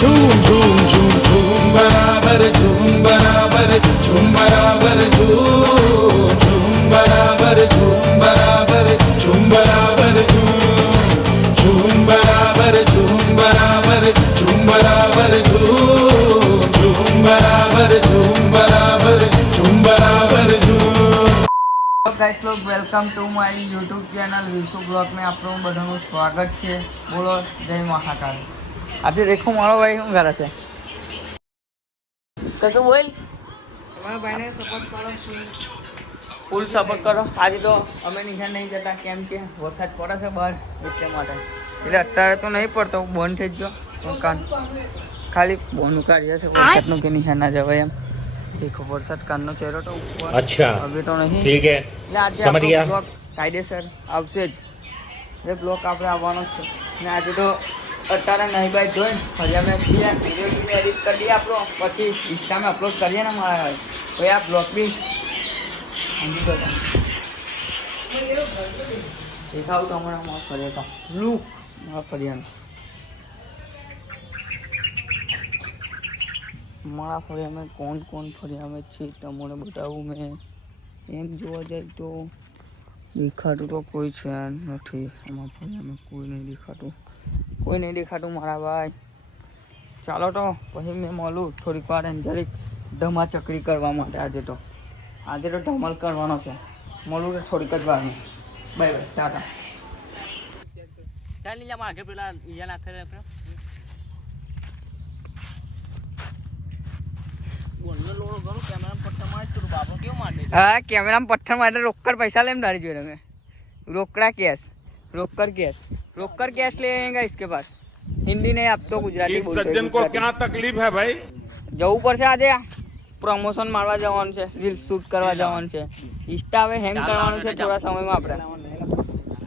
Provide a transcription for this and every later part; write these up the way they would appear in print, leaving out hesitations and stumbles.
झूम झूम झूम झूम बराबर झूम बराबर झूम बराबर झूम बराबर झूम बराबर झूम बराबर झूम बराबर झूम बराबर झूम बराबर झूम बराबर झूम बराबर झूम बराबर तो गाइस लोग welcome to my YouTube channel Vishu blog में आप लोगों बधाનું स्वागत છે। બોલો જય મહાકાલ। આજે દેખો મારો ભાઈ શું કરે છે કશું બોલ તમારા ભાઈને સપોર્ટ કરો ફૂલ સપોર્ટ કરો। આજે તો અમે નિશાન નહીં જતા કેમ કે વરસાદ પડે છે બહાર એટલે માટે એટલે અત્યારે તો નહીં પડતો બંધ થઈ ગયો ખાલી બોનું કાઢ્યા છે વરસાદનું કે નિશાન ના જવાય એમ। देखो वरसाद काननो चेहरो तो ऊपर अच्छा अभी तो नहीं ठीक है समझ गया ब्लॉग कायदेसर आवशे ज ये ब्लॉग આપણે આવવાનો છે ને આજે તો અત્યારે નહીં ભાઈ જોઈન ફરિયા મેં વિડિયો એડિટ કરી દઈએ આપણો પછી ઇન્સ્ટા માં અપલોડ કરીએ ને મારા તો આ બ્લોગ બી સમજી ગયો દેખાવ તો હમણાં મારા ફરિયા તો લુક મારા ફરિયાનો મારા ફરિયા મેં કોણ ફરિયા મેં છે તમને બતાવું મેં એમ જોવા જાય તો દેખાતું તો કોઈ છે નથી અમારા ફરિયા મેં કોઈ નહીં દેખાતું મારા ભાઈ। ચાલો તો પછી મેં મળું થોડીક વાર જરીક ધમા ચકરી કરવા માટે આજે તો ધમાલ કરવાનો છે મળું તો થોડીક જ વારમાં બાય બાય ટાટા। ચાલ નીચે મારા ઘરે પેલા ઈજા નાખે हाँ कैमरा में पत्थर मारे रोककर पैसा ले डाली जो में रोकड़ा रोककर कैश लेगा इसके पास हिंदी नहीं आप तो गुजराती बोलते सज्जन को क्या तकलीफ है भाई जऊ पर से आज प्रमोशन मारवा जवान છે રીલ શૂટ કરવા જવાનું છે ઇન્સ્ટા હવે હેંગ કરવાનું છે થોડા સમયમાં આપણે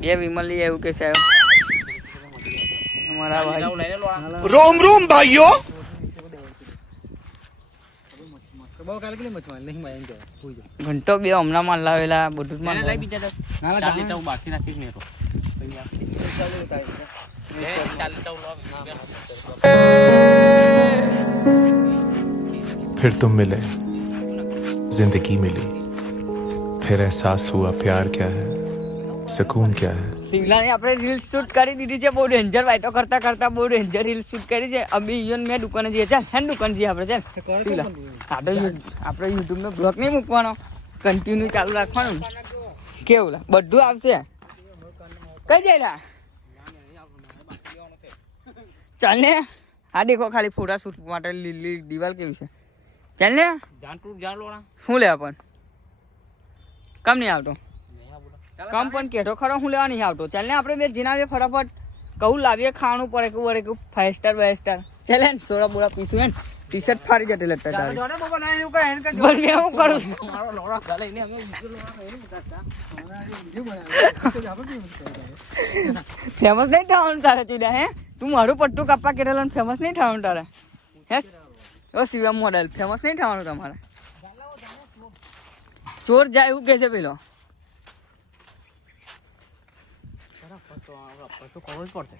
એ વિમલી એવું કે છે અમારા ભાઈ रोम रोम भाइयों ઘંટો બે હમણાં માલ લાવેલા બધું જ માલ બાકી રાખી फिर तुम मिले जिंदगी मिली फिर एहसास हुआ प्यार क्या है सुकून क्या है। શિમલાની આપણે રીલ શૂટ કરી દીધી છે બહુ ડેન્જર વાઇટો કરતા બહુ ડેન્જર રીલ શૂટ કરી છે અભી ઈયોન મેં દુકાને જઈએ ચાલ હેન દુકાન જઈએ આપણે ચાલ શિમલા આપણે યુટ્યુબમાં બ્લોગ નહીં મૂકવાનો કન્ટિન્યુ ચાલુ રાખવાનું કેવું બધું આવશે કઈ જાય ચાલ ને હા દેખો ખાલી ફોટા શૂટ માટે લીલી દિવાલ કેવી છે ચાલ ને શું લે પણ કમ નહીં આવતો કમ પણ કેઠો ખરો હું લેવા નહીં આવતો ચાલ ને આપણે બે જીનાવીએ ફટાફટ કહું લાવીએ ખાવાનું પડે કે વરે કે 5 સ્ટાર 2 સ્ટાર ચાલે ને સોડા બોડા પીશું હે ટી શર્ટ ફાડી જતી લટતા તારી જોડે બાબા ના એવું કહે કે પણ મેં હું કરું મારો લોડા ગાલે ને અમે વિડિયો ફેમસ નહીં થવાનું તારે ચીડા હે તું મારું પટ્ટું કાપવા કેરેલો ફેમસ નહીં થવાનું તારે હે ઓ શિવમ મોડેલ ફેમસ નહીં થવાનું તમારે ચોર જાય એવું કહે છે પેલો તો કરવો જ પડશે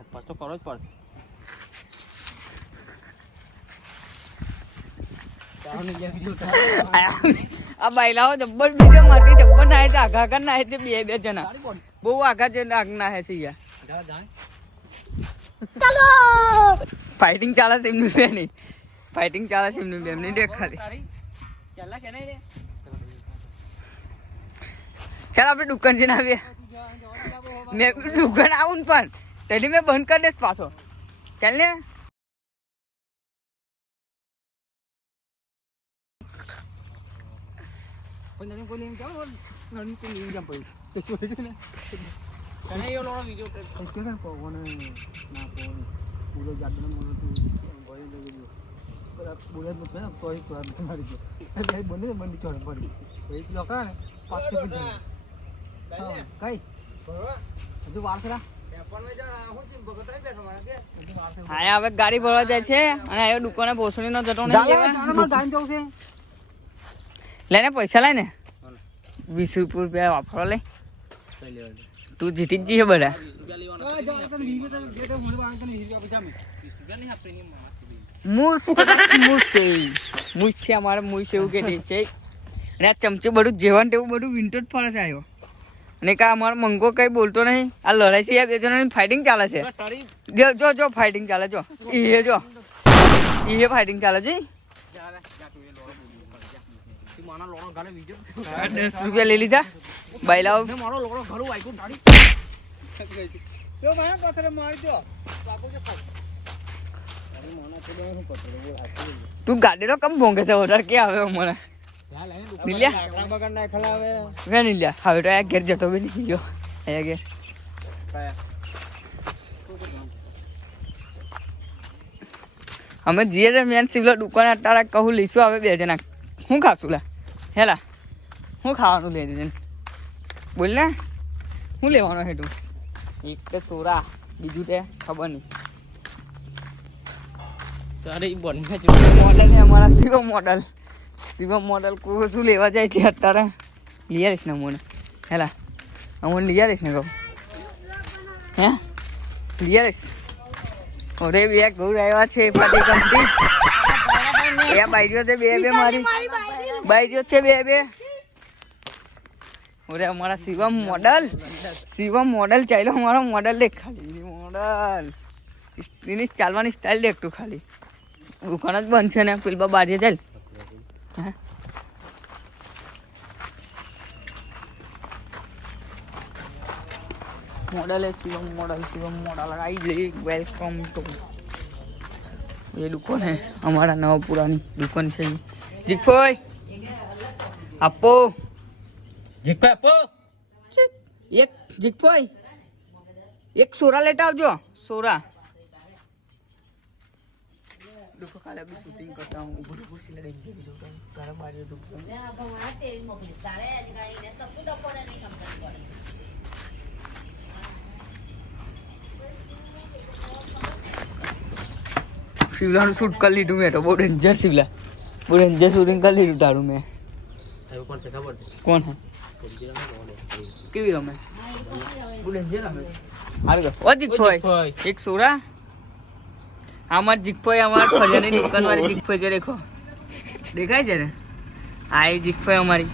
અપસ તો કરવો જ પડશે આ બાયલાઓ જબ્બર બીજે મારતી જબ્બર ના છે આઘા ના છે બે જણા બહુ આઘા છે ના છે યાર ચાલો ફાઇટિંગ ચાલે છે એમની બે ની ફાઇટિંગ ચાલે છે એમની બે ની દેખ ખાલી ચાલા કે નહીં રે ચાલ આપણે દુકાન જઈને આવીએ મેં દુકાન આવું ને પણ તેની મેં બંધ કરી દઈશ પાછો ચાલ ને કઈ હજુ વાર ખરા હા હવે ગાડી ભરવા જાય છે અને હવે દુકાને ભોસડી નો જતો નહીં લેને પૈસા લઈને 20 રૂપિયા વાપરવા લે તું જીતી જ જઈએ બધા મૂછ છે અમારે મૂછ એવું કે છે અને આ ચમચે બધું જેવણ તેવું બધું વિન્ટર જ ફરે છે આવ્યો અને કા અમારો મંગો કઈ બોલતો નહીં આ લડાઈ છે બે જણાની ફાઇટિંગ ચાલે છે જો ફાઇટિંગ ચાલે જો એ ફાઇટિંગ ચાલે છે 10 રૂપિયા લઈ લીધા બાયલાઓ તું ગાડીનો કમ ભોંગે છે વધારે કે આવે મને નીલ્યા હવે તો આ ઘેર જતો બી નહીં ગયો અહીંયા ઘેર અમે જઈએ છે મેન સિવલા દુકાને અત્યારે કહું લઈશું હવે બે જણા શું ખાશું લા હેલા શું ખાવાનું લે છે બોલ ને શું લેવાનું છે તું એક તો સોરા બીજું તે ખબર નહીં મોડલ છે અમારા શિવમ મોડલ કોઈ શું લેવા જાય છે અત્યારે લઈ આવીશ ને મને હેલા અમને લઈ આવીશ ને કહું હે લઈ આવીશ અરે બે ઘઉં આવ્યા છે પાટી કંપની એ બાઈડીઓ છે બે મારી બાઈડીઓ છે બે અરે અમારા શિવમ મોડલ ચાલ્યો અમારો મોડલ દેખ ખાલી મોડલ એની ચાલવાની સ્ટાઇલ દેખ તું ખાલી દુકાન જ બંધ છે ને પેલા બારીએ ચાલ મોડલ શિવમ મોડલ આવી જઈ વેલકમ ટુ એ દુકાન હે અમારા નવાપુરાની દુકાન છે જીગભાઈ આપો એક જીગભાઈ એક સોરા લેતા આવજો સોરા દુખો કાલે બી શૂટિંગ કરતા હું ઉભો પૂછી લઈ જજો તારા બારીઓ દુખો શિવલાનું શૂટ કરી લીધું મેં તો બહુ ડેન્જર શૂટિંગ કરી લીધું તારું મેં કોણ હે કેવી રમે બહુ ડેન્જર રમે ઓ જીગભાઈ એક સોરા અમાર જીગભાઈ અમારા ફરિયાની દુકાન વાળી જીગભાઈ છે દેખો દેખાય છે ને આ એ જીગભાઈ અમારી